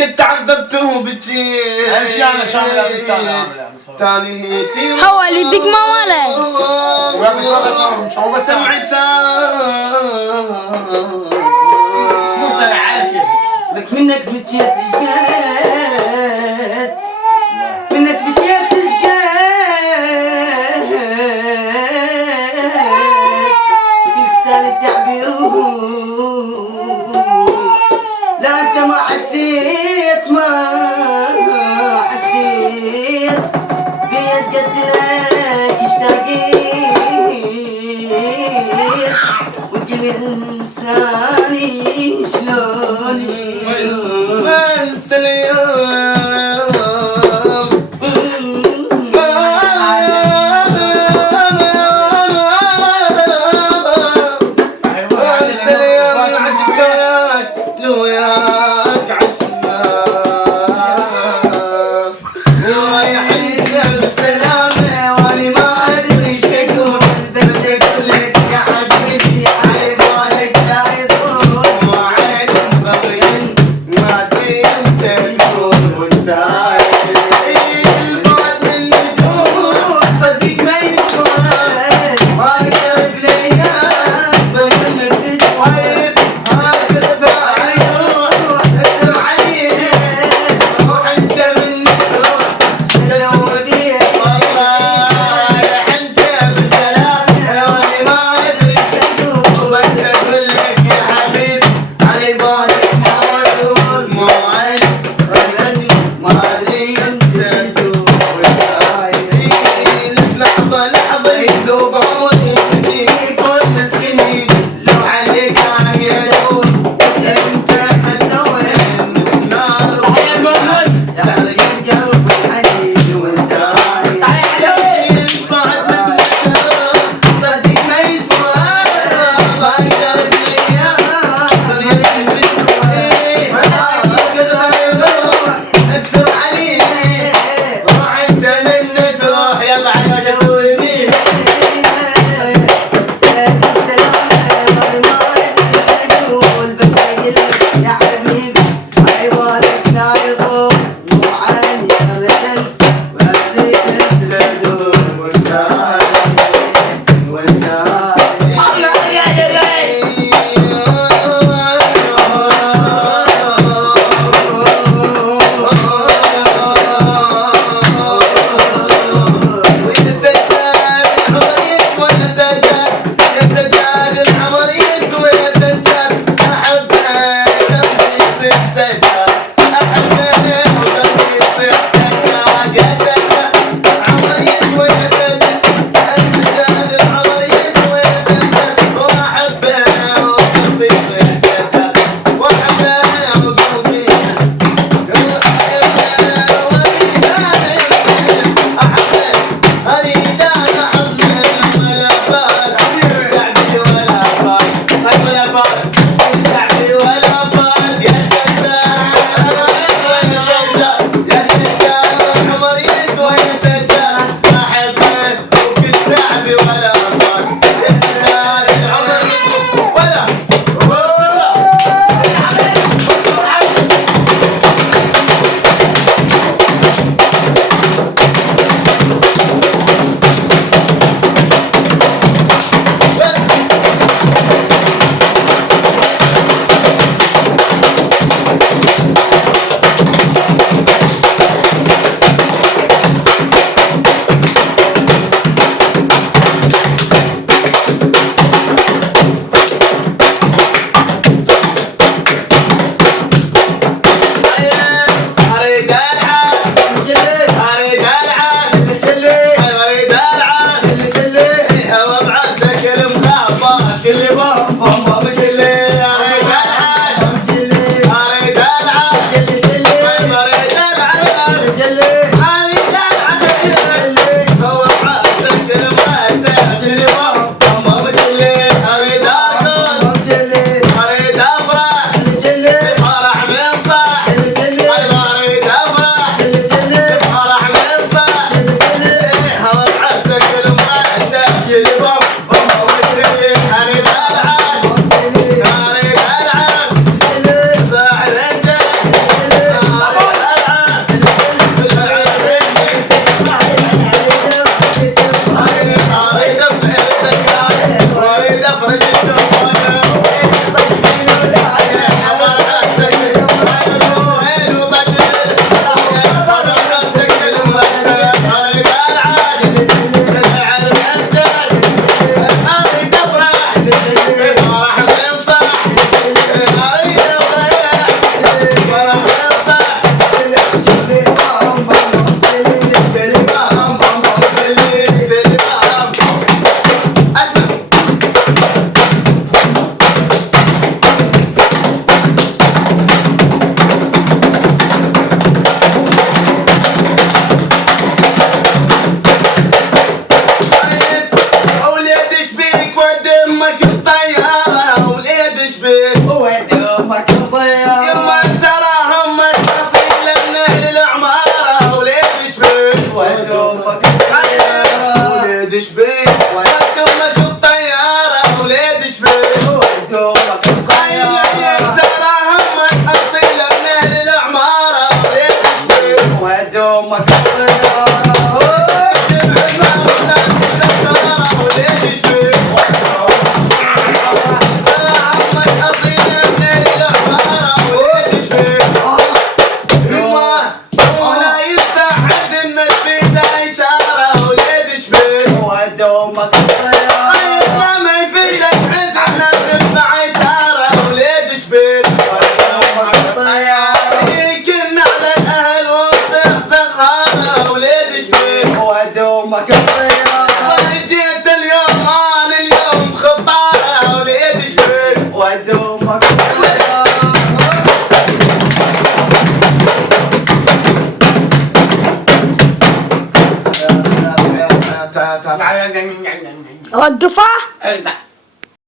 قد تعذبته بكثير. امشي انا شامل تاني هو اللي يديك موالي. موسى العالكي لك منك بتيت تشقاد، منك بتيت تشقاد، كل ثاني تعبير. لا انت ما حسيت بيش قد لك اشتاقيت، وكل انساني شلون انسى اليوم انسى اليوم عشقك لو وياك عشنا ورايحين بالسلامة، واني ما ادري ايش اقول، بس اقول لك يا حبيبي على بالك لا يطول. ودومك الطيارة يما تراهم اصيله من اهل العماره وليد شبيك ودومك الطيارة وليد شبيك ودومك الطياره وليد شبيك ودومك الطيارة تراهم اصيله من اهل العماره وليد شبيك ودومك الطيارة ودومك الطيارة ودومك الطيارة ودومك الطيارة جيت اليوم انا اليوم خطاره وليد شبيك ودومك الطيارة وقفه